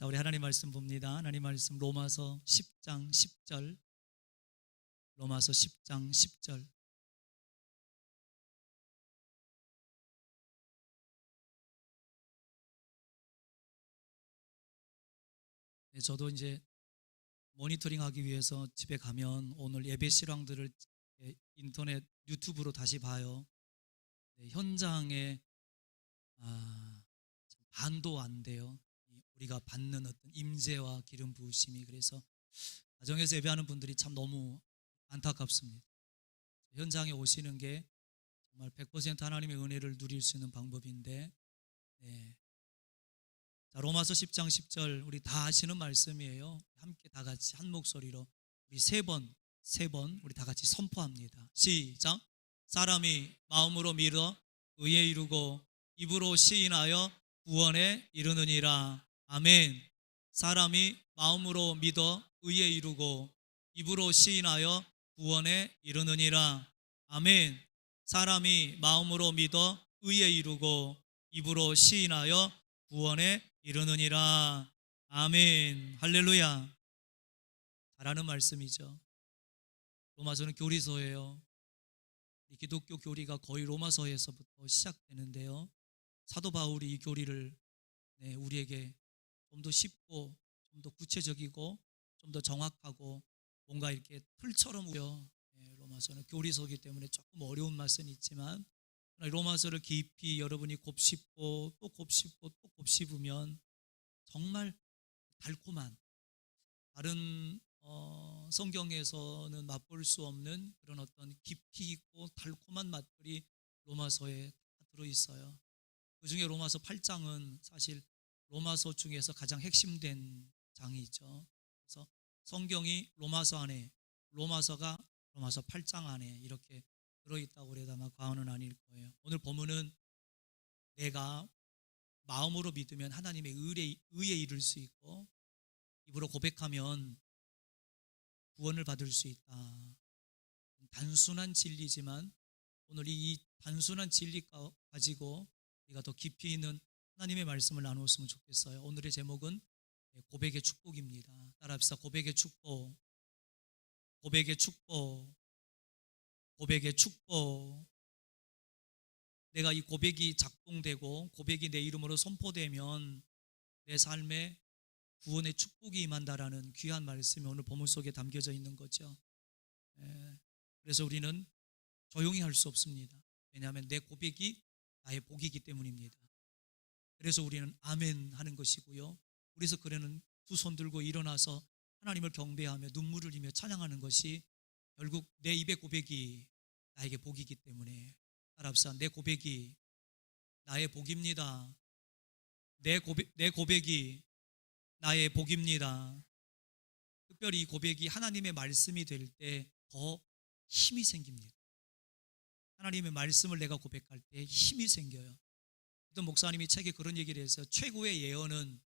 자, 우리 하나님 말씀 봅니다. 하나님 말씀 로마서 10장 10절. 로마서 10장 10절. 네, 저도 이제 모니터링 하기 위해서 집에 가면 오늘 예배 실황들을 인터넷 유튜브로 다시 봐요. 네, 현장에 참 반도 안 돼요. 우리가 받는 어떤 임재와 기름 부으심이. 그래서 가정에서 예배하는 분들이 참 너무 안타깝습니다. 현장에 오시는 게 정말 100% 하나님의 은혜를 누릴 수 있는 방법인데, 네. 자, 로마서 10장 10절 우리 다 아시는 말씀이에요. 함께 다 같이 한 목소리로 우리 세 번 우리 다 같이 선포합니다. 시작. 사람이 마음으로 믿어 의에 이르고 입으로 시인하여 구원에 이르느니라. 아멘. 사람이 마음으로 믿어 의에 이르고 입으로 시인하여 구원에 이르느니라. 아멘. 사람이 마음으로 믿어 의에 이르고 입으로 시인하여 구원에 이르느니라. 아멘. 할렐루야. 잘하는 말씀이죠. 로마서는 교리서예요. 기독교 교리가 거의 로마서에서부터 시작되는데요, 사도 바울이 이 교리를 우리에게 좀 더 쉽고 좀 더 구체적이고 좀 더 정확하고 뭔가 이렇게 틀처럼 로마서는 교리서이기 때문에 조금 어려운 맛은 있지만, 로마서를 깊이 여러분이 곱씹고 또 곱씹고 또 곱씹으면 정말 달콤한, 다른 성경에서는 맛볼 수 없는 그런 어떤 깊이 있고 달콤한 맛들이 로마서에 다 들어있어요. 그 중에 로마서 8장은 사실 로마서 중에서 가장 핵심된 장이죠. 그래서 성경이 로마서 안에, 로마서가 로마서 8장 안에 이렇게 들어있다고 해도 아마 과언은 아닐 거예요. 오늘 본문은 내가 마음으로 믿으면 하나님의 의에 이를 수 있고 입으로 고백하면 구원을 받을 수 있다. 단순한 진리지만 오늘 이 단순한 진리 가지고 우리가 더 깊이 있는 하나님의 말씀을 나누었으면 좋겠어요. 오늘의 제목은 고백의 축복입니다. 따라합시다. 고백의 축복, 고백의 축복, 고백의 축복. 내가 이 고백이 작동되고 고백이 내 이름으로 선포되면 내 삶에 구원의 축복이 임한다라는 귀한 말씀이 오늘 본문 속에 담겨져 있는 거죠. 그래서 우리는 조용히 할 수 없습니다. 왜냐하면 내 고백이 나의 복이기 때문입니다. 그래서 우리는 아멘 하는 것이고요, 그래서 그래는 두 손 들고 일어나서 하나님을 경배하며 눈물을 흘리며 찬양하는 것이 결국 내 입의 고백이 나에게 복이기 때문에, 따라합시다. 내 고백이 나의 복입니다. 내 고백이 나의 복입니다. 특별히 이 고백이 하나님의 말씀이 될 때 더 힘이 생깁니다. 하나님의 말씀을 내가 고백할 때 힘이 생겨요. 어떤 목사님이 책에 그런 얘기를 했어요. 최고의 예언은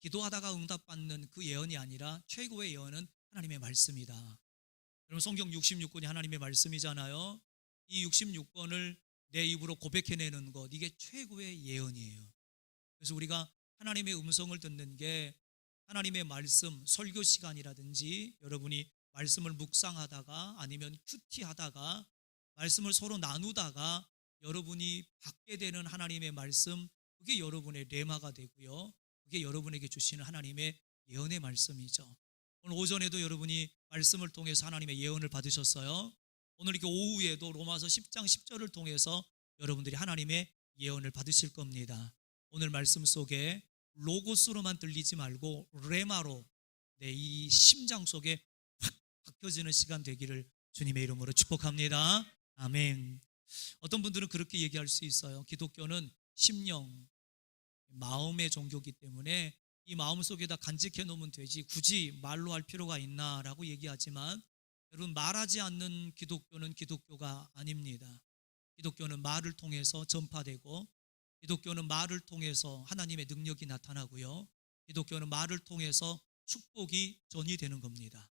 기도하다가 응답받는 그 예언이 아니라 최고의 예언은 하나님의 말씀이다. 여러분, 성경 66권이 하나님의 말씀이잖아요. 이 66권을 내 입으로 고백해내는 것, 이게 최고의 예언이에요. 그래서 우리가 하나님의 음성을 듣는 게 하나님의 말씀 설교 시간이라든지 여러분이 말씀을 묵상하다가 아니면 큐티하다가 말씀을 서로 나누다가 여러분이 받게 되는 하나님의 말씀, 그게 여러분의 레마가 되고요, 그게 여러분에게 주시는 하나님의 예언의 말씀이죠. 오늘 오전에도 여러분이 말씀을 통해서 하나님의 예언을 받으셨어요. 오늘 이렇게 오후에도 로마서 10장 10절을 통해서 여러분들이 하나님의 예언을 받으실 겁니다. 오늘 말씀 속에 로고스로만 들리지 말고 레마로 이 심장 속에 확 박혀지는 시간 되기를 주님의 이름으로 축복합니다. 아멘. 어떤 분들은 그렇게 얘기할 수 있어요. 기독교는 심령, 마음의 종교이기 때문에 이 마음 속에다 간직해 놓으면 되지 굳이 말로 할 필요가 있나 라고 얘기하지만, 여러분, 말하지 않는 기독교는 기독교가 아닙니다. 기독교는 말을 통해서 전파되고, 기독교는 말을 통해서 하나님의 능력이 나타나고요, 기독교는 말을 통해서 축복이 전이되는 겁니다.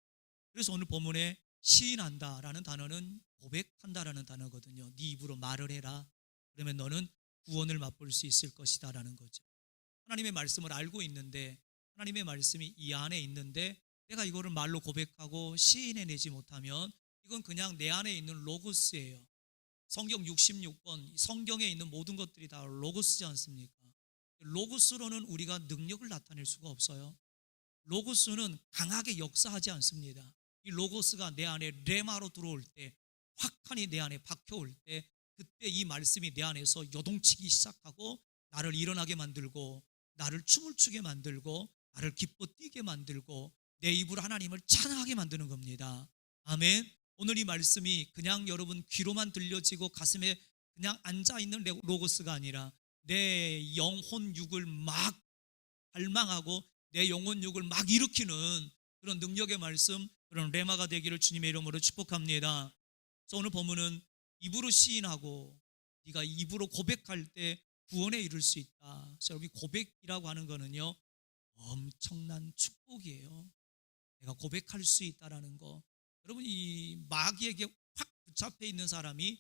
그래서 오늘 본문에 시인한다라는 단어는 고백한다라는 단어거든요. 네 입으로 말을 해라. 그러면 너는 구원을 맛볼 수 있을 것이다 라는 거죠. 하나님의 말씀을 알고 있는데, 하나님의 말씀이 이 안에 있는데 내가 이거를 말로 고백하고 시인해내지 못하면 이건 그냥 내 안에 있는 로고스예요. 성경 66번, 성경에 있는 모든 것들이 다 로고스지 않습니까? 로고스로는 우리가 능력을 나타낼 수가 없어요. 로고스는 강하게 역사하지 않습니다. 이 로고스가 내 안에 레마로 들어올 때, 확한이 내 안에 박혀올 때, 그때 이 말씀이 내 안에서 요동치기 시작하고 나를 일어나게 만들고, 나를 춤을 추게 만들고, 나를 기뻐 뛰게 만들고, 내 입으로 하나님을 찬양하게 만드는 겁니다. 아멘. 오늘 이 말씀이 그냥 여러분 귀로만 들려지고 가슴에 그냥 앉아있는 로고스가 아니라 내 영혼 육을 막 갈망하고 내 영혼 육을 막 일으키는 그런 능력의 말씀, 그런 레마가 되기를 주님의 이름으로 축복합니다. 그래서 오늘 본문은 입으로 시인하고 네가 입으로 고백할 때 구원에 이를 수 있다. 그래서 여기 고백이라고 하는 거는요, 엄청난 축복이에요. 내가 고백할 수 있다라는 거. 여러분, 이 마귀에게 확 붙잡혀 있는 사람이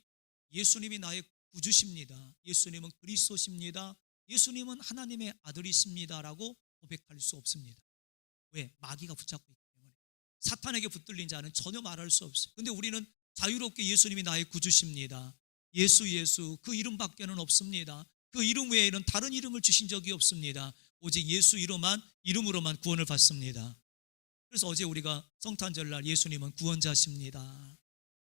예수님이 나의 구주십니다, 예수님은 그리스도십니다, 예수님은 하나님의 아들이십니다라고 고백할 수 없습니다. 왜? 마귀가 붙잡고 있기 때문에. 사탄에게 붙들린 자는 전혀 말할 수 없어요. 근데 우리는 자유롭게 예수님이 나의 구주십니다, 예수 그 이름밖에는 없습니다, 그 이름 외에는 다른 이름을 주신 적이 없습니다, 오직 예수 이름으로만 구원을 받습니다. 그래서 어제 우리가 성탄절날 예수님은 구원자십니다,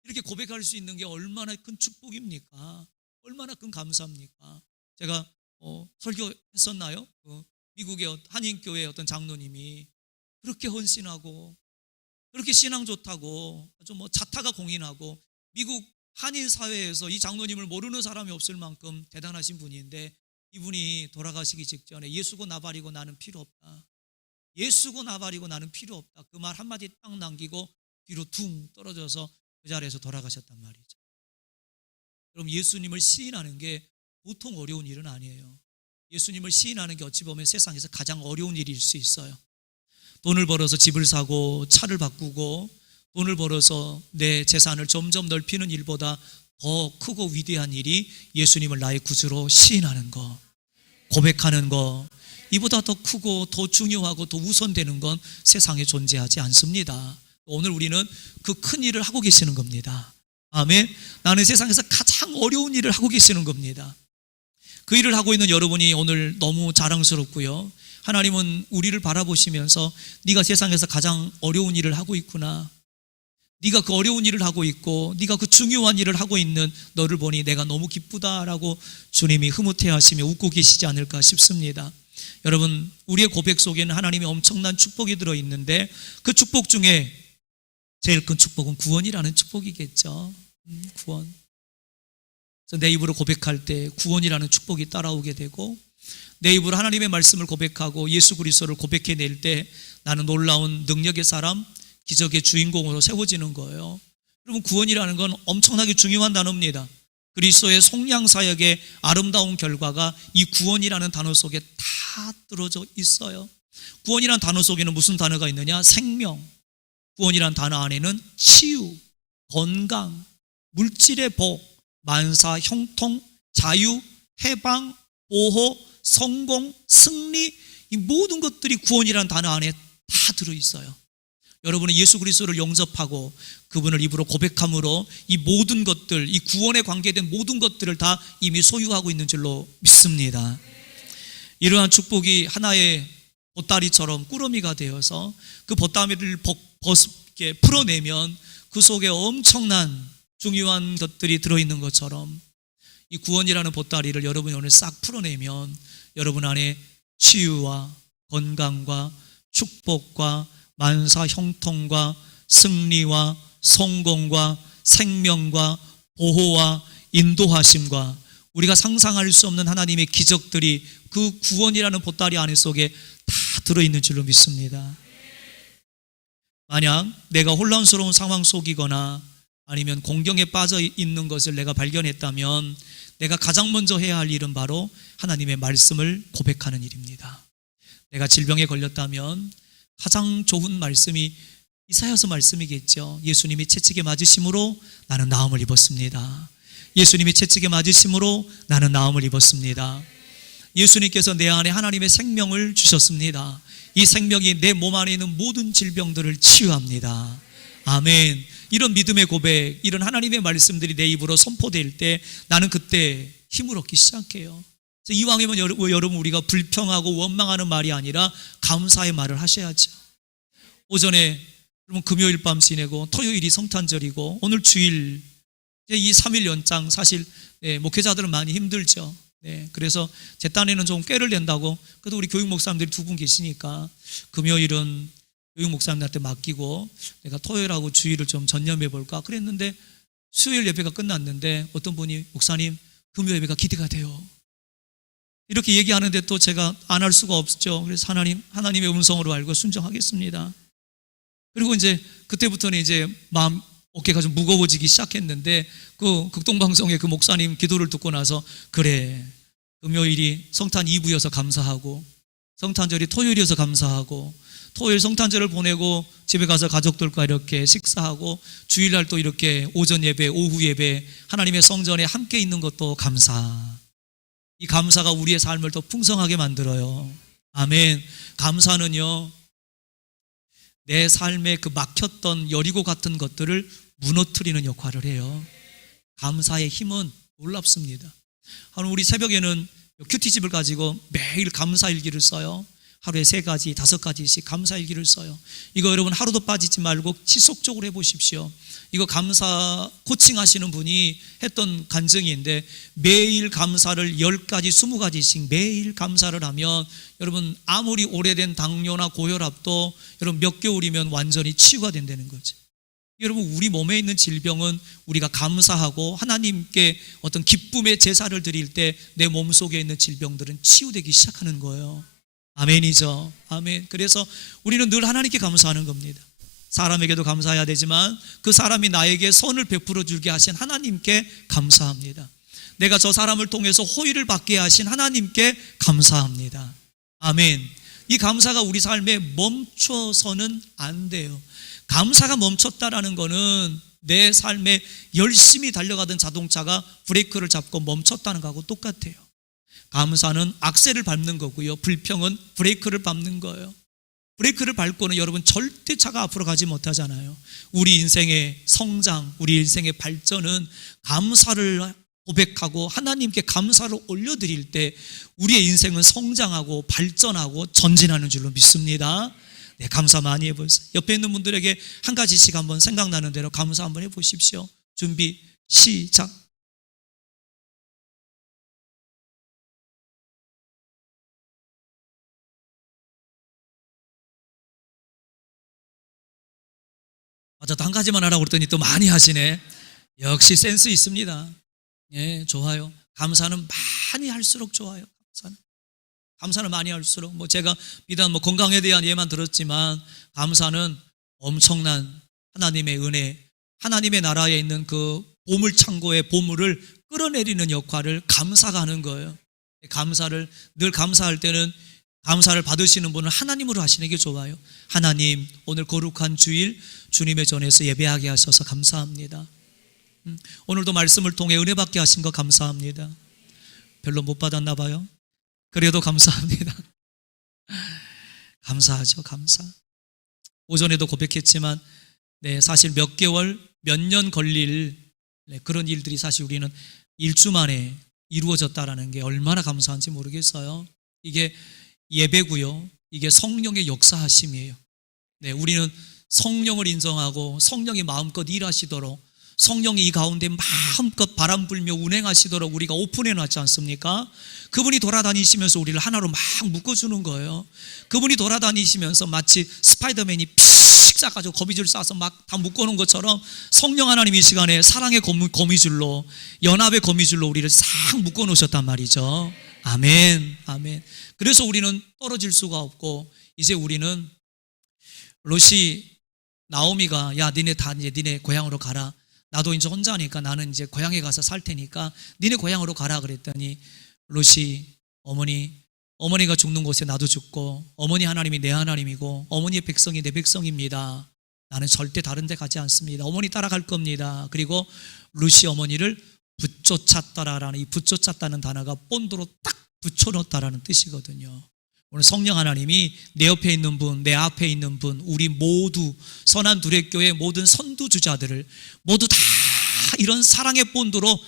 이렇게 고백할 수 있는 게 얼마나 큰 축복입니까? 얼마나 큰 감사입니까? 제가 설교했었나요? 미국의 한인교회의 어떤 장로님이 그렇게 헌신하고 그렇게 신앙 좋다고 아주 자타가 공인하고 미국 한인 사회에서 이 장로님을 모르는 사람이 없을 만큼 대단하신 분인데, 이분이 돌아가시기 직전에 예수고 나발이고 나는 필요 없다, 예수고 나발이고 나는 필요 없다, 그 말 한마디 딱 남기고 뒤로 둥 떨어져서 그 자리에서 돌아가셨단 말이죠. 그럼 예수님을 시인하는 게 보통 어려운 일은 아니에요. 예수님을 시인하는 게 어찌 보면 세상에서 가장 어려운 일일 수 있어요. 돈을 벌어서 집을 사고 차를 바꾸고 돈을 벌어서 내 재산을 점점 넓히는 일보다 더 크고 위대한 일이 예수님을 나의 구주로 시인하는 거, 고백하는 거, 이보다 더 크고 더 중요하고 더 우선되는 건 세상에 존재하지 않습니다. 오늘 우리는 그 큰 일을 하고 계시는 겁니다. 아멘. 나는 세상에서 가장 어려운 일을 하고 계시는 겁니다. 그 일을 하고 있는 여러분이 오늘 너무 자랑스럽고요, 하나님은 우리를 바라보시면서 네가 세상에서 가장 어려운 일을 하고 있구나, 네가 그 어려운 일을 하고 있고 네가 그 중요한 일을 하고 있는 너를 보니 내가 너무 기쁘다라고 주님이 흐뭇해하시며 웃고 계시지 않을까 싶습니다. 여러분, 우리의 고백 속에는 하나님의 엄청난 축복이 들어있는데 그 축복 중에 제일 큰 축복은 구원이라는 축복이겠죠. 구원. 그래서 내 입으로 고백할 때 구원이라는 축복이 따라오게 되고, 내 입으로 하나님의 말씀을 고백하고 예수 그리스도를 고백해낼 때 나는 놀라운 능력의 사람, 기적의 주인공으로 세워지는 거예요. 여러분, 구원이라는 건 엄청나게 중요한 단어입니다. 그리스도의 속량 사역의 아름다운 결과가 이 구원이라는 단어 속에 다 들어져 있어요. 구원이라는 단어 속에는 무슨 단어가 있느냐? 생명. 구원이라는 단어 안에는 치유, 건강, 물질의 복, 만사, 형통, 자유, 해방, 보호, 성공, 승리, 이 모든 것들이 구원이라는 단어 안에 다 들어있어요. 여러분은 예수 그리스도를 영접하고 그분을 입으로 고백함으로 이 모든 것들, 이 구원에 관계된 모든 것들을 다 이미 소유하고 있는 줄로 믿습니다. 이러한 축복이 하나의 보따리처럼 꾸러미가 되어서 그 보따리를 풀어내면 그 속에 엄청난 중요한 것들이 들어있는 것처럼 이 구원이라는 보따리를 여러분이 오늘 싹 풀어내면 여러분 안에 치유와 건강과 축복과 만사 형통과 승리와 성공과 생명과 보호와 인도하심과 우리가 상상할 수 없는 하나님의 기적들이 그 구원이라는 보따리 안에 속에 다 들어있는 줄로 믿습니다. 만약 내가 혼란스러운 상황 속이거나 아니면 공경에 빠져 있는 것을 내가 발견했다면 내가 가장 먼저 해야 할 일은 바로 하나님의 말씀을 고백하는 일입니다. 내가 질병에 걸렸다면 가장 좋은 말씀이 이사야서 말씀이겠죠. 예수님이 채찍에 맞으심으로 나는 나음을 입었습니다. 예수님이 채찍에 맞으심으로 나는 나음을 입었습니다. 예수님께서 내 안에 하나님의 생명을 주셨습니다. 이 생명이 내 몸 안에 있는 모든 질병들을 치유합니다. 아멘. 이런 믿음의 고백, 이런 하나님의 말씀들이 내 입으로 선포될 때 나는 그때 힘을 얻기 시작해요. 그래서 이왕이면 여러분 우리가 불평하고 원망하는 말이 아니라 감사의 말을 하셔야죠. 오전에 여러분 금요일 밤 지내고 토요일이 성탄절이고 오늘 주일, 이 3일 연장 사실 목회자들은 많이 힘들죠. 그래서 제 딴에는 좀 꾀를 낸다고, 그래도 우리 교육 목사님들이 두 분 계시니까 금요일은 교육 목사님한테 맡기고 내가 토요일하고 주일을 좀 전념해 볼까 그랬는데, 수요일 예배가 끝났는데 어떤 분이 목사님 금요 예배가 기대가 돼요, 이렇게 얘기하는데 또 제가 안 할 수가 없죠. 그래서 하나님의 음성으로 알고 순종하겠습니다. 그리고 이제 그때부터는 이제 마음 어깨가 좀 무거워지기 시작했는데, 그 극동방송의 그 목사님 기도를 듣고 나서 그래, 금요일이 성탄 2부여서 감사하고 성탄절이 토요일이어서 감사하고, 토요일 성탄절을 보내고 집에 가서 가족들과 이렇게 식사하고 주일날 또 이렇게 오전 예배, 오후 예배 하나님의 성전에 함께 있는 것도 감사. 이 감사가 우리의 삶을 더 풍성하게 만들어요. 아멘. 감사는요, 내 삶에 그 막혔던 여리고 같은 것들을 무너뜨리는 역할을 해요. 감사의 힘은 놀랍습니다. 우리 새벽에는 큐티집을 가지고 매일 감사일기를 써요. 하루에 3가지, 5가지씩 감사일기를 써요. 이거 여러분 하루도 빠지지 말고 지속적으로 해보십시오. 이거 감사 코칭 하시는 분이 했던 간증인데, 매일 감사를 10가지, 20가지씩 매일 감사를 하면 여러분 아무리 오래된 당뇨나 고혈압도 여러분 몇 개월이면 완전히 치유가 된다는 거죠. 여러분 우리 몸에 있는 질병은 우리가 감사하고 하나님께 어떤 기쁨의 제사를 드릴 때 내 몸속에 있는 질병들은 치유되기 시작하는 거예요. 아멘이죠. 아멘. 그래서 우리는 늘 하나님께 감사하는 겁니다. 사람에게도 감사해야 되지만 그 사람이 나에게 선을 베풀어 주게 하신 하나님께 감사합니다. 내가 저 사람을 통해서 호의를 받게 하신 하나님께 감사합니다. 아멘. 이 감사가 우리 삶에 멈춰서는 안 돼요. 감사가 멈췄다라는 거는 내 삶에 열심히 달려가던 자동차가 브레이크를 잡고 멈췄다는 거하고 똑같아요. 감사는 악셀을 밟는 거고요, 불평은 브레이크를 밟는 거예요. 브레이크를 밟고는 여러분 절대 차가 앞으로 가지 못하잖아요. 우리 인생의 성장, 우리 인생의 발전은 감사를 고백하고 하나님께 감사를 올려드릴 때 우리의 인생은 성장하고 발전하고 전진하는 줄로 믿습니다. 네, 감사 많이 해보세요. 옆에 있는 분들에게 한 가지씩 한번 생각나는 대로 감사 한번 해보십시오. 준비 시작. 또 한 가지만 하라고 그랬더니 또 많이 하시네. 역시 센스 있습니다. 예, 좋아요. 감사는 많이 할수록 좋아요. 감사는 많이 할수록, 제가 비단 건강에 대한 예만 들었지만 감사는 엄청난 하나님의 은혜, 하나님의 나라에 있는 그 보물 창고의 보물을 끌어내리는 역할을 감사가 하는 거예요. 감사를 늘 감사할 때는 감사를 받으시는 분은 하나님으로 하시는 게 좋아요. 하나님, 오늘 거룩한 주일 주님의 전에서 예배하게 하셔서 감사합니다. 오늘도 말씀을 통해 은혜 받게 하신 거 감사합니다. 별로 못 받았나 봐요. 그래도 감사합니다. 감사하죠. 감사. 오전에도 고백했지만 사실 몇 개월, 몇 년 걸릴 그런 일들이 사실 우리는 일주 만에 이루어졌다라는 게 얼마나 감사한지 모르겠어요. 이게 예배고요, 이게 성령의 역사하심이에요. 우리는 성령을 인정하고 성령이 마음껏 일하시도록, 성령이 이 가운데 마음껏 바람 불며 운행하시도록 우리가 오픈해 놨지 않습니까? 그분이 돌아다니시면서 우리를 하나로 막 묶어주는 거예요. 그분이 돌아다니시면서 마치 스파이더맨이 픽 쏴가지고 거미줄 쏴서 막 다 묶어놓은 것처럼 성령 하나님 이 시간에 사랑의 거미줄로, 연합의 거미줄로 우리를 싹 묶어놓으셨단 말이죠. 아멘. 아멘. 그래서 우리는 떨어질 수가 없고, 이제 우리는 롯이 나오미가 야 니네 다 이제 니네 고향으로 가라, 나도 이제 혼자니까 나는 이제 고향에 가서 살 테니까 니네 고향으로 가라 그랬더니 롯이 어머니가 죽는 곳에 나도 죽고, 어머니 하나님이 내 하나님이고 어머니의 백성이 내 백성입니다. 나는 절대 다른 데 가지 않습니다. 어머니 따라갈 겁니다. 그리고 롯이 어머니를 붙쫓았다라는 이 붙쫓았다는 단어가 본드로 딱 붙여놓다라는 뜻이거든요. 오늘 성령 하나님이 내 옆에 있는 분, 내 앞에 있는 분, 우리 모두 선한 두레교회 모든 선두주자들을 모두 다 이런 사랑의 본드로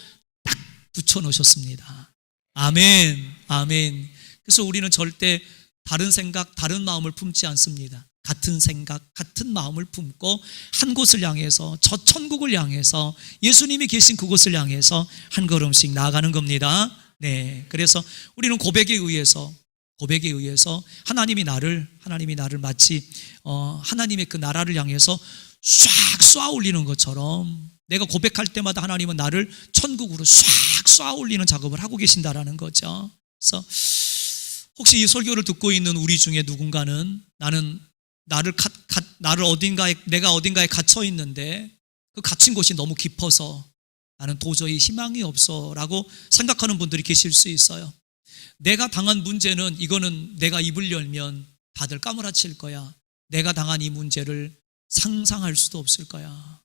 딱 붙여놓으셨습니다. 아멘, 아멘. 그래서 우리는 절대 다른 생각, 다른 마음을 품지 않습니다. 같은 생각, 같은 마음을 품고 한 곳을 향해서, 저 천국을 향해서, 예수님이 계신 그곳을 향해서 한 걸음씩 나아가는 겁니다. 네, 그래서 우리는 고백에 의해서 하나님이 나를 마치 하나님의 그 나라를 향해서 쫙 쏘아 올리는 것처럼, 내가 고백할 때마다 하나님은 나를 천국으로 쫙 쏘아 올리는 작업을 하고 계신다라는 거죠. 그래서 혹시 이 설교를 듣고 있는 우리 중에 누군가는 나를 어딘가에, 내가 어딘가에 갇혀 있는데 그 갇힌 곳이 너무 깊어서 나는 도저히 희망이 없어라고 생각하는 분들이 계실 수 있어요. 내가 당한 문제는, 이거는 내가 입을 열면 다들 까무라칠 거야. 내가 당한 이 문제를 상상할 수도 없을 거야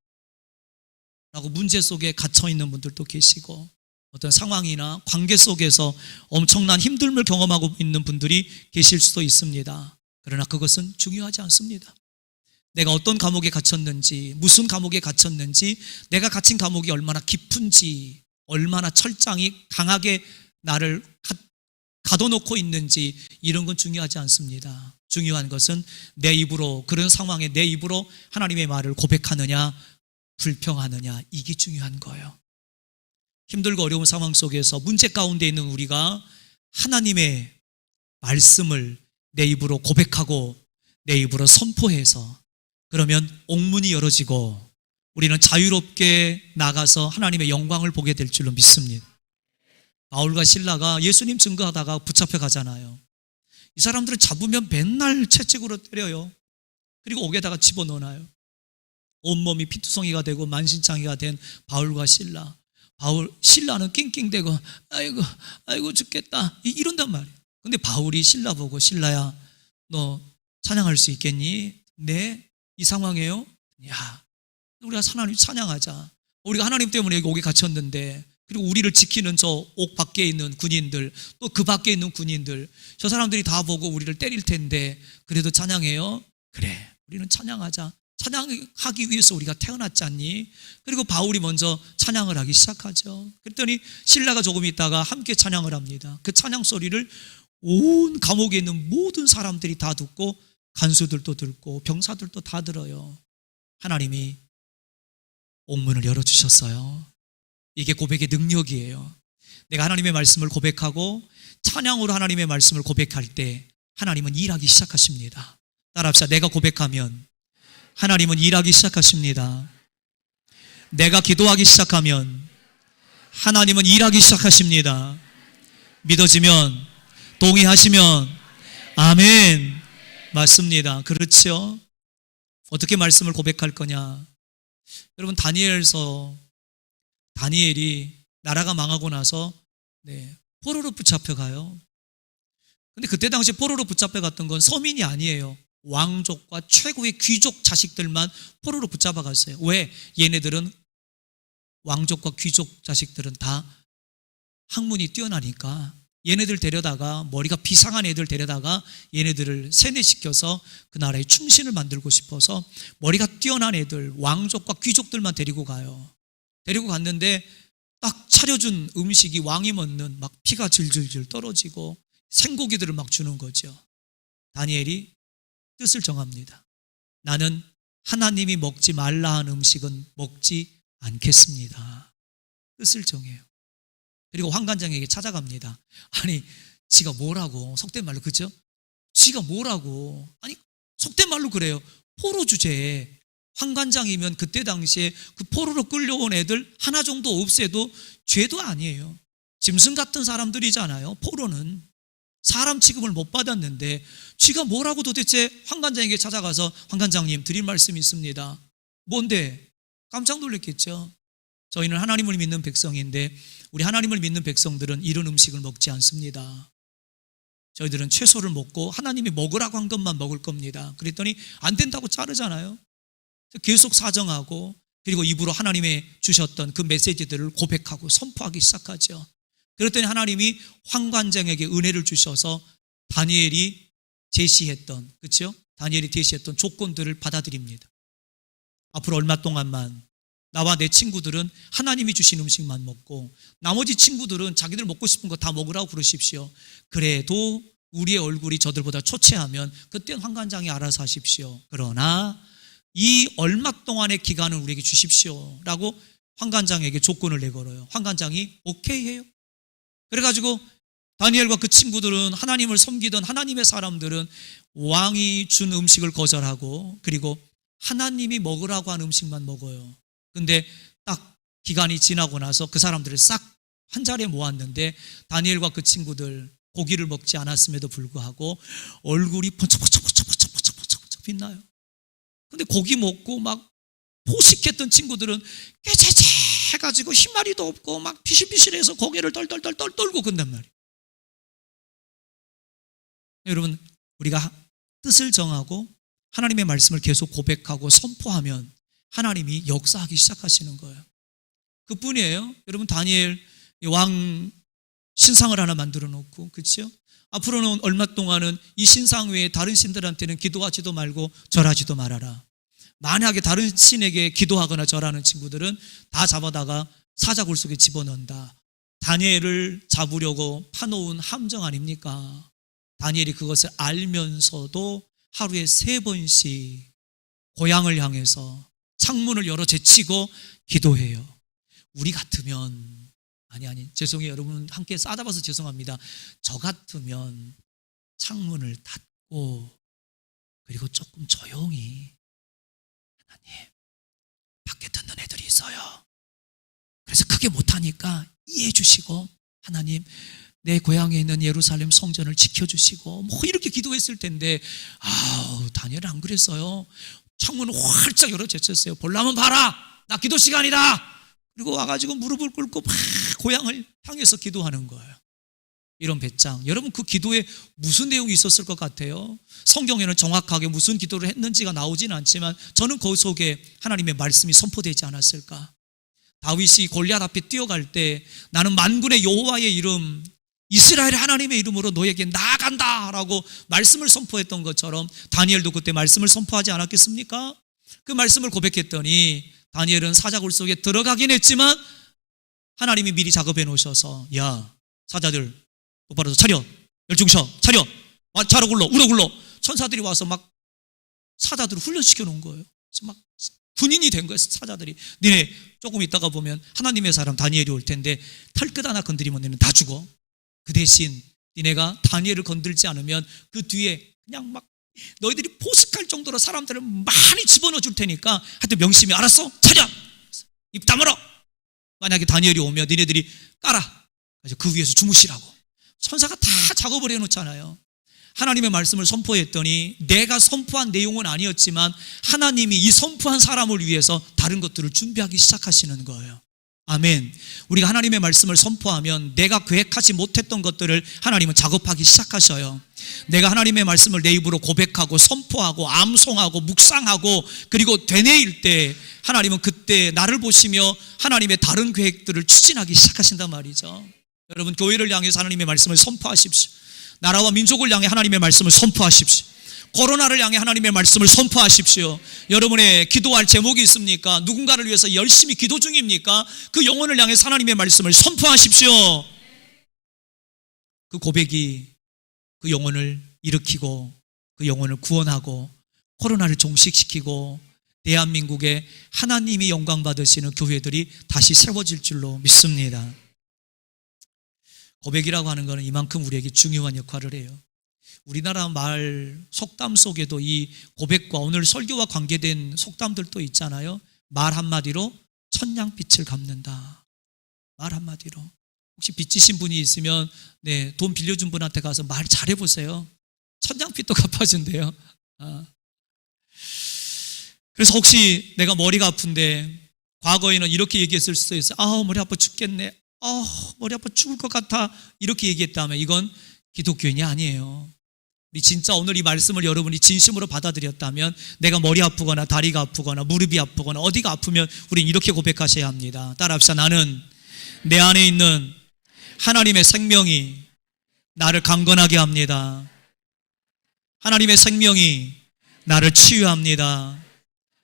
라고 문제 속에 갇혀 있는 분들도 계시고, 어떤 상황이나 관계 속에서 엄청난 힘듦을 경험하고 있는 분들이 계실 수도 있습니다. 그러나 그것은 중요하지 않습니다. 내가 어떤 감옥에 갇혔는지, 무슨 감옥에 갇혔는지, 내가 갇힌 감옥이 얼마나 깊은지, 얼마나 철장이 강하게 나를 가둬놓고 있는지, 이런 건 중요하지 않습니다. 중요한 것은 내 입으로, 그런 상황에 내 입으로 하나님의 말을 고백하느냐, 불평하느냐, 이게 중요한 거예요. 힘들고 어려운 상황 속에서 문제 가운데 있는 우리가 하나님의 말씀을 내 입으로 고백하고 내 입으로 선포해서, 그러면 옥문이 열어지고 우리는 자유롭게 나가서 하나님의 영광을 보게 될 줄로 믿습니다. 바울과 실라가 예수님 증거하다가 붙잡혀 가잖아요. 이 사람들은 잡으면 맨날 채찍으로 때려요. 그리고 옥에다가 집어넣어놔요. 온몸이 피투성이가 되고 만신창이가 된 바울과 실라. 신라는 낑낑대고 아이고 죽겠다 이런단 말이에요. 근데 바울이 실라 보고, 실라야 너 찬양할 수 있겠니? 네, 이 상황이에요? 야, 우리가 하나님 찬양하자. 우리가 하나님 때문에 여기 옥에 갇혔는데, 그리고 우리를 지키는 저 옥 밖에 있는 군인들, 또 그 밖에 있는 군인들, 저 사람들이 다 보고 우리를 때릴 텐데 그래도 찬양해요? 그래, 우리는 찬양하자. 찬양하기 위해서 우리가 태어났지 않니? 그리고 바울이 먼저 찬양을 하기 시작하죠. 그랬더니 실라가 조금 있다가 함께 찬양을 합니다. 그 찬양 소리를 온 감옥에 있는 모든 사람들이 다 듣고, 간수들도 듣고 병사들도 다 들어요. 하나님이 옥문을 열어주셨어요. 이게 고백의 능력이에요. 내가 하나님의 말씀을 고백하고 찬양으로 하나님의 말씀을 고백할 때 하나님은 일하기 시작하십니다. 따라합시다. 내가 고백하면 하나님은 일하기 시작하십니다. 내가 기도하기 시작하면 하나님은 일하기 시작하십니다. 믿어지면, 동의하시면 아멘. 맞습니다. 그렇죠? 어떻게 말씀을 고백할 거냐? 여러분, 다니엘이 나라가 망하고 나서 포로로 붙잡혀가요. 근데 그때 당시 포로로 붙잡혀갔던 건 서민이 아니에요. 왕족과 최고의 귀족 자식들만 포로로 붙잡아갔어요. 왜? 얘네들은, 왕족과 귀족 자식들은 다 학문이 뛰어나니까 얘네들 데려다가, 머리가 비상한 애들 데려다가 얘네들을 세뇌시켜서 그 나라의 충신을 만들고 싶어서 머리가 뛰어난 애들, 왕족과 귀족들만 데리고 가요. 데리고 갔는데 딱 차려준 음식이 왕이 먹는 막 피가 질질질 떨어지고 생고기들을 막 주는 거죠. 다니엘이 뜻을 정합니다. 나는 하나님이 먹지 말라 한 음식은 먹지 않겠습니다. 뜻을 정해요. 그리고 환관장에게 찾아갑니다. 아니, 지가 뭐라고, 속된 말로, 그죠? 지가 뭐라고, 아니 속된 말로 그래요. 포로 주제에 환관장이면 그때 당시에 그 포로로 끌려온 애들 하나 정도 없애도 죄도 아니에요. 짐승 같은 사람들이잖아요. 포로는 사람 취급을 못 받았는데 쥐가 뭐라고 도대체 환관장에게 찾아가서, 환관장님 드릴 말씀이 있습니다. 뭔데? 깜짝 놀랐겠죠. 저희는 하나님을 믿는 백성인데 우리 하나님을 믿는 백성들은 이런 음식을 먹지 않습니다. 저희들은 채소를 먹고 하나님이 먹으라고 한 것만 먹을 겁니다. 그랬더니 안 된다고 자르잖아요. 계속 사정하고, 그리고 입으로 하나님의 주셨던 그 메시지들을 고백하고 선포하기 시작하죠. 그랬더니 하나님이 환관장에게 은혜를 주셔서 다니엘이 제시했던, 그렇죠? 다니엘이 제시했던 조건들을 받아들입니다. 앞으로 얼마 동안만 나와 내 친구들은 하나님이 주신 음식만 먹고 나머지 친구들은 자기들 먹고 싶은 거 다 먹으라고 그러십시오. 그래도 우리의 얼굴이 저들보다 초췌하면 그때는 환관장이 알아서 하십시오. 그러나 이 얼마 동안의 기간을 우리에게 주십시오 라고 환관장에게 조건을 내걸어요. 환관장이 오케이 해요. 그래가지고 다니엘과 그 친구들은, 하나님을 섬기던 하나님의 사람들은 왕이 준 음식을 거절하고 그리고 하나님이 먹으라고 한 음식만 먹어요. 근데 딱 기간이 지나고 나서 그 사람들을 싹 한 자리에 모았는데 다니엘과 그 친구들 고기를 먹지 않았음에도 불구하고 얼굴이 번쩍번쩍 빛나요. 근데 고기 먹고 막 포식했던 친구들은 깨재재 해가지고 흰마리도 없고 막 피실피실해서 고개를 떨떨 떨고 끝난 말이에요. 여러분, 우리가 뜻을 정하고 하나님의 말씀을 계속 고백하고 선포하면 하나님이 역사하기 시작하시는 거예요. 그뿐이에요. 여러분, 다니엘 왕 신상을 하나 만들어 놓고, 그렇죠? 앞으로는 얼마 동안은 이 신상 외에 다른 신들한테는 기도하지도 말고 절하지도 말아라. 만약에 다른 신에게 기도하거나 절하는 친구들은 다 잡아다가 사자굴 속에 집어넣는다. 다니엘을 잡으려고 파놓은 함정 아닙니까? 다니엘이 그것을 알면서도 하루에 3번씩 고향을 향해서 창문을 열어 제치고 기도해요. 우리 같으면, 아니 죄송해요. 여러분 함께 싸잡아서 죄송합니다. 저 같으면 창문을 닫고 그리고 조금 조용히, 하나님, 밖에 듣는 애들이 있어요. 그래서 크게 못하니까 이해해 주시고, 하나님, 내 고향에 있는 예루살렘 성전을 지켜주시고, 뭐 이렇게 기도했을 텐데, 다니엘은 안 그랬어요. 창문을 활짝 열어 제쳤어요. 볼라면 봐라, 나 기도 시간이다. 그리고 와가지고 무릎을 꿇고 막 고향을 향해서 기도하는 거예요. 이런 배짱. 여러분, 그 기도에 무슨 내용이 있었을 것 같아요? 성경에는 정확하게 무슨 기도를 했는지가 나오지는 않지만 저는 그 속에 하나님의 말씀이 선포되지 않았을까? 다윗이 골리앗 앞에 뛰어갈 때 나는 만군의 여호와의 이름, 이스라엘의 하나님의 이름으로 너에게 나아간다 라고 말씀을 선포했던 것처럼 다니엘도 그때 말씀을 선포하지 않았겠습니까? 그 말씀을 고백했더니 다니엘은 사자굴 속에 들어가긴 했지만 하나님이 미리 작업해 놓으셔서, 야, 사자들 똑바로 차려, 열중셔, 차려, 자로 굴러, 우러 굴러. 천사들이 와서 막 사자들을 훈련시켜 놓은 거예요. 그래서 막 군인이 된 거예요. 사자들이. 니네 조금 있다가 보면 하나님의 사람 다니엘이 올 텐데 털끝 하나 건드리면 너는 다 죽어. 그 대신 니네가 다니엘을 건들지 않으면 그 뒤에 그냥 막 너희들이 포식할 정도로 사람들을 많이 집어넣어 줄 테니까 하여튼 명심히, 알았어? 차려! 입 다물어! 만약에 다니엘이 오면 니네들이 깔아, 그 위에서 주무시라고. 천사가 다 작업을 해놓잖아요. 하나님의 말씀을 선포했더니 내가 선포한 내용은 아니었지만 하나님이 이 선포한 사람을 위해서 다른 것들을 준비하기 시작하시는 거예요. 아멘. 우리가 하나님의 말씀을 선포하면 내가 계획하지 못했던 것들을 하나님은 작업하기 시작하셔요. 내가 하나님의 말씀을 내 입으로 고백하고 선포하고 암송하고 묵상하고 그리고 되뇌일 때 하나님은 그때 나를 보시며 하나님의 다른 계획들을 추진하기 시작하신단 말이죠. 여러분, 교회를 향해서 하나님의 말씀을 선포하십시오. 나라와 민족을 향해 하나님의 말씀을 선포하십시오. 코로나를 향해 하나님의 말씀을 선포하십시오. 여러분의 기도할 제목이 있습니까? 누군가를 위해서 열심히 기도 중입니까? 그 영혼을 향해 하나님의 말씀을 선포하십시오. 그 고백이 그 영혼을 일으키고 그 영혼을 구원하고 코로나를 종식시키고 대한민국에 하나님이 영광 받으시는 교회들이 다시 세워질 줄로 믿습니다. 고백이라고 하는 것은 이만큼 우리에게 중요한 역할을 해요. 우리나라 말 속담 속에도 이 고백과 오늘 설교와 관계된 속담들도 있잖아요. 말 한마디로 천냥빚을 갚는다. 말 한마디로. 혹시 빚지신 분이 있으면 돈 빌려준 분한테 가서 말 잘해보세요. 천냥빚도 갚아준대요. 그래서 혹시 내가 머리가 아픈데 과거에는 이렇게 얘기했을 수도 있어요. 머리 아파 죽겠네. 머리 아파 죽을 것 같아. 이렇게 얘기했다면 이건 기독교인이 아니에요. 우리 진짜 오늘 이 말씀을 여러분이 진심으로 받아들였다면 내가 머리 아프거나 다리가 아프거나 무릎이 아프거나 어디가 아프면 우린 이렇게 고백하셔야 합니다. 따라합시다. 나는 내 안에 있는 하나님의 생명이 나를 강건하게 합니다. 하나님의 생명이 나를 치유합니다.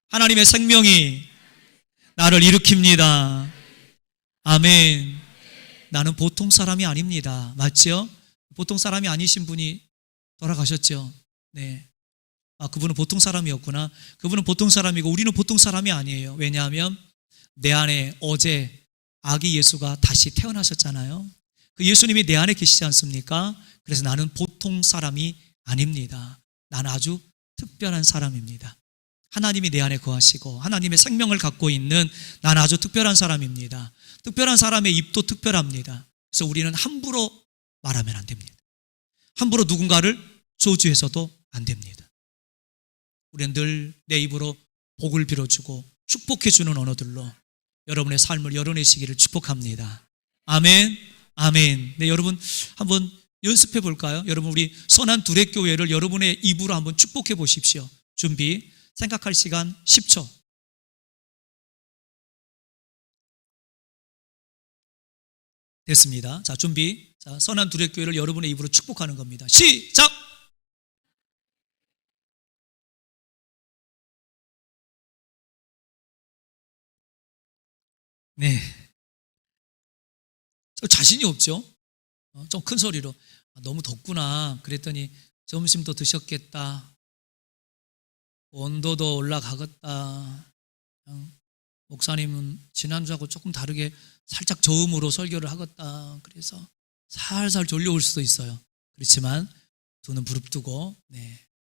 하나님의 생명이 나를 일으킵니다. 아멘. 나는 보통 사람이 아닙니다. 맞죠? 보통 사람이 아니신 분이 돌아가셨죠. 네. 그분은 보통 사람이었구나. 그분은 보통 사람이고 우리는 보통 사람이 아니에요. 왜냐하면 내 안에 어제 아기 예수가 다시 태어나셨잖아요. 그 예수님이 내 안에 계시지 않습니까? 그래서 나는 보통 사람이 아닙니다. 나는 아주 특별한 사람입니다. 하나님이 내 안에 거하시고 하나님의 생명을 갖고 있는 나는 아주 특별한 사람입니다. 특별한 사람의 입도 특별합니다. 그래서 우리는 함부로 말하면 안 됩니다. 함부로 누군가를 저주해서도 안 됩니다. 우리는 늘 내 입으로 복을 빌어주고 축복해주는 언어들로 여러분의 삶을 열어내시기를 축복합니다. 아멘, 아멘. 네, 여러분 한번 연습해 볼까요? 여러분 우리 선한 두레교회를 여러분의 입으로 한번 축복해 보십시오. 준비, 생각할 시간 10초. 됐습니다. 자, 준비. 자, 선한 두레교회를 여러분의 입으로 축복하는 겁니다. 시작! 네. 저 자신이 없죠? 좀 큰 소리로. 너무 덥구나. 그랬더니 점심도 드셨겠다. 온도도 올라가겠다. 목사님은 지난주하고 조금 다르게 살짝 저음으로 설교를 하겠다. 그래서 살살 졸려올 수도 있어요. 그렇지만 두 눈 부릅뜨고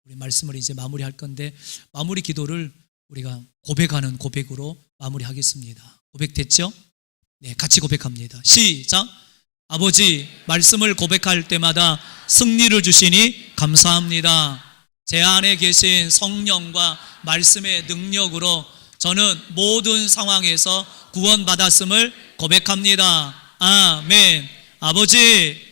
우리 말씀을 이제 마무리할 건데 마무리 기도를 우리가 고백하는 고백으로 마무리하겠습니다. 고백됐죠? 네, 같이 고백합니다. 시작! 아버지, 말씀을 고백할 때마다 승리를 주시니 감사합니다. 제 안에 계신 성령과 말씀의 능력으로 저는 모든 상황에서 구원받았음을 고백합니다. 아멘. 아버지,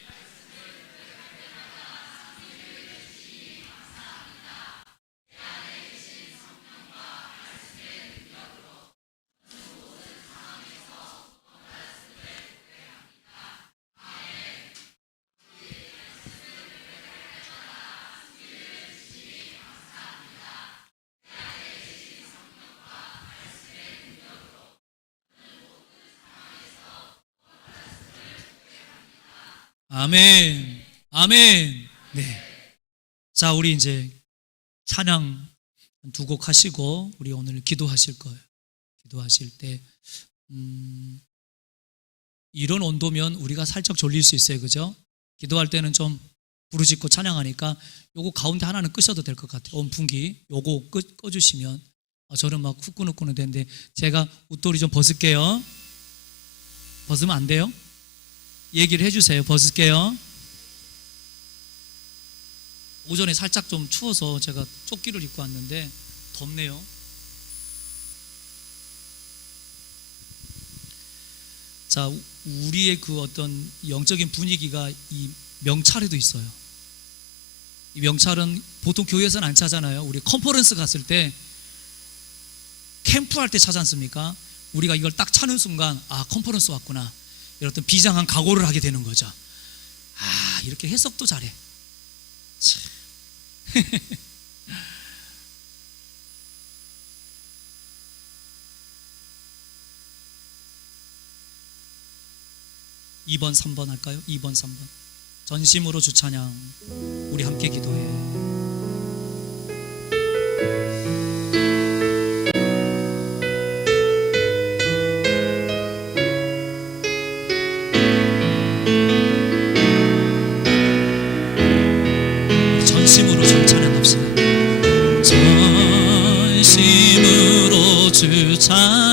아멘, 아멘. 네. 자, 우리 이제 찬양 두 곡 하시고 우리 오늘 기도하실 거예요. 기도하실 때 이런 온도면 우리가 살짝 졸릴 수 있어요, 그죠? 기도할 때는 좀 부르짖고 찬양하니까 요거 가운데 하나는 끄셔도 될 것 같아요. 온풍기 요거 꺼주시면 저는 막 후끈후끈은 되는데 제가 웃돌이 좀 벗을게요. 벗으면 안 돼요? 얘기를 해주세요. 벗을게요. 오전에 살짝 좀 추워서 제가 조끼를 입고 왔는데 덥네요. 자, 우리의 그 어떤 영적인 분위기가 이 명찰에도 있어요. 이 명찰은 보통 교회에서는 안 차잖아요. 우리 컨퍼런스 갔을 때 캠프할 때 차지 않습니까? 우리가 이걸 딱 차는 순간 컨퍼런스 왔구나. 이런 어떤 비장한 각오를 하게 되는 거죠. 이렇게 해석도 잘해. 2번, 3번 할까요? 2번, 3번. 전심으로 주 찬양. 우리 함께 기도해. 전심으로 주 찬양합시다. 전심으로 주 찬양.